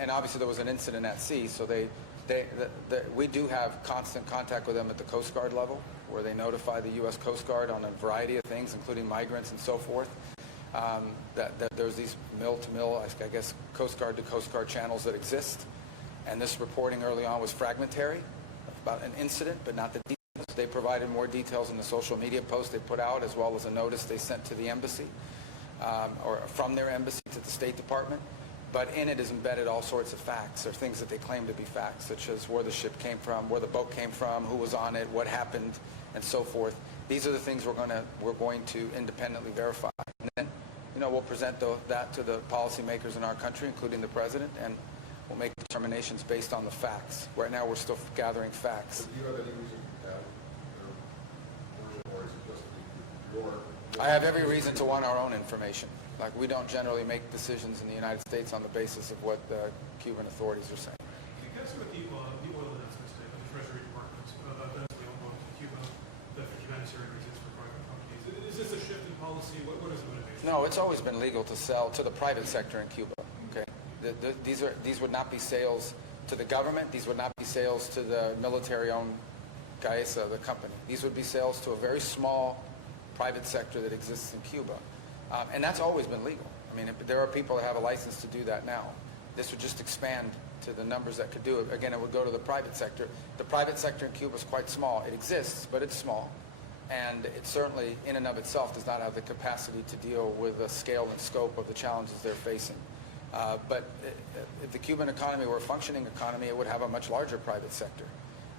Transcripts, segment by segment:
and obviously there was an incident at sea, so we do have constant contact with them at the Coast Guard level, where they notify the U.S. Coast Guard on a variety of things, including migrants and so forth. That there's these mill-to-mill, I guess, Coast Guard to Coast Guard channels that exist. And this reporting early on was fragmentary about an incident, but not the details. They provided more details in the social media post they put out, as well as a notice they sent to the embassy, or from their embassy to the State Department. But in it is embedded all sorts of facts, or things that they claim to be facts, such as where the ship came from, where the boat came from, who was on it, what happened, and so forth. These are the things we're going to independently verify. And then, we'll present that to the policymakers in our country, including the president, and we'll make determinations based on the facts. Right now, we're still gathering facts. Do you have any reason to doubt their version, or is it just your... I have every reason to want our own information. Like, we don't generally make decisions in the United States on the basis of what the Cuban authorities are saying. Because with the oil announcements today by the Treasury Department about Venezuela going to Cuba, the humanitarian reasons for private companies, is this a shift in policy? What is the motivation? No, it's always been legal to sell to the private sector in Cuba. Okay, these would not be sales to the government. These would not be sales to the military-owned Gaesa, the company. These would be sales to a very small private sector that exists in Cuba. And that's always been legal. I mean, there are people that have a license to do that now. This would just expand to the numbers that could do it. Again, it would go to the private sector. The private sector in Cuba is quite small. It exists, but it's small. And it certainly, in and of itself, does not have the capacity to deal with the scale and scope of the challenges they're facing. But if the Cuban economy were a functioning economy, it would have a much larger private sector.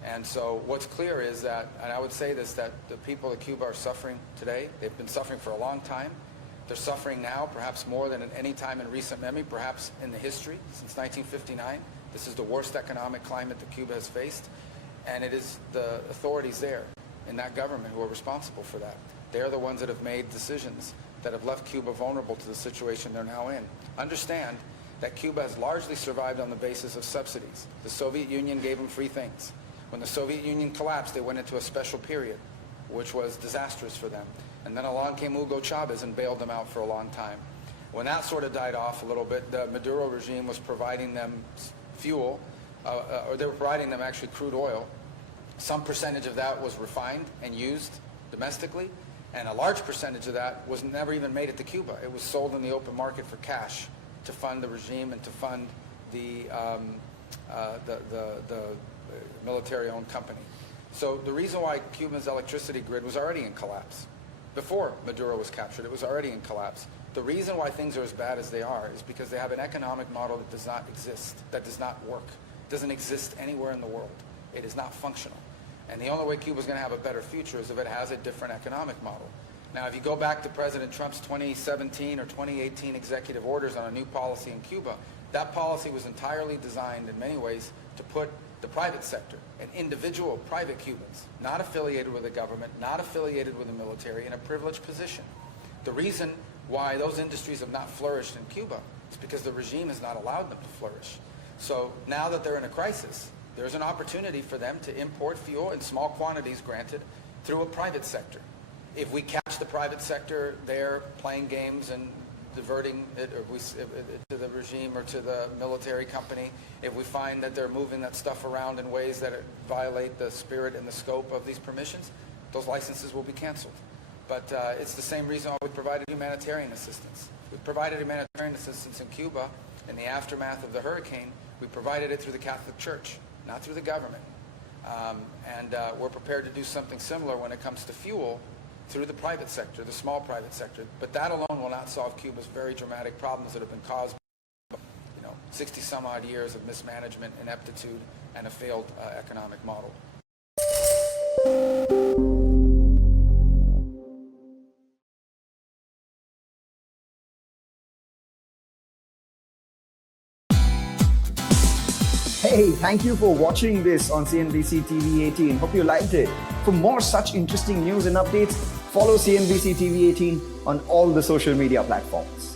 And so what's clear is that, and I would say this, that the people of Cuba are suffering today. They've been suffering for a long time. They're suffering now, perhaps more than at any time in recent memory, perhaps in the history, since 1959. This is the worst economic climate that Cuba has faced. And it is the authorities there in that government who are responsible for that. They're the ones that have made decisions that have left Cuba vulnerable to the situation they're now in. Understand that Cuba has largely survived on the basis of subsidies. The Soviet Union gave them free things. When the Soviet Union collapsed, they went into a special period, which was disastrous for them. And then along came Hugo Chavez and bailed them out for a long time. When that sort of died off a little bit, the Maduro regime was providing them fuel, or they were providing them actually crude oil. Some percentage of that was refined and used domestically, and a large percentage of that was never even made it to Cuba. It was sold in the open market for cash to fund the regime and to fund the military-owned company. So the reason why Cuba's electricity grid was already in collapse, before Maduro was captured, it was already in collapse. The reason why things are as bad as they are is because they have an economic model that does not exist, that does not work, doesn't exist anywhere in the world. It is not functional. And the only way Cuba's going to have a better future is if it has a different economic model. Now, if you go back to President Trump's 2017 or 2018 executive orders on a new policy in Cuba, that policy was entirely designed in many ways to put the private sector and individual private Cubans, not affiliated with the government, not affiliated with the military, in a privileged position. The reason why those industries have not flourished in Cuba is because the regime has not allowed them to flourish. So now that they're in a crisis, there's an opportunity for them to import fuel in small quantities, granted, through a private sector. If we catch the private sector there playing games and diverting it to the regime or to the military company, if we find that they're moving that stuff around in ways that violate the spirit and the scope of these permissions, those licenses will be canceled. But it's the same reason why we provided humanitarian assistance. We provided humanitarian assistance in Cuba in the aftermath of the hurricane. We provided it through the Catholic Church, not through the government. We're prepared to do something similar when it comes to fuel through the private sector, the small private sector. But that alone will not solve Cuba's very dramatic problems that have been caused by 60 some odd years of mismanagement, ineptitude, and a failed economic model. Hey, thank you for watching this on CNBC TV18. Hope you liked it. For more such interesting news and updates, follow CNBC TV18 on all the social media platforms.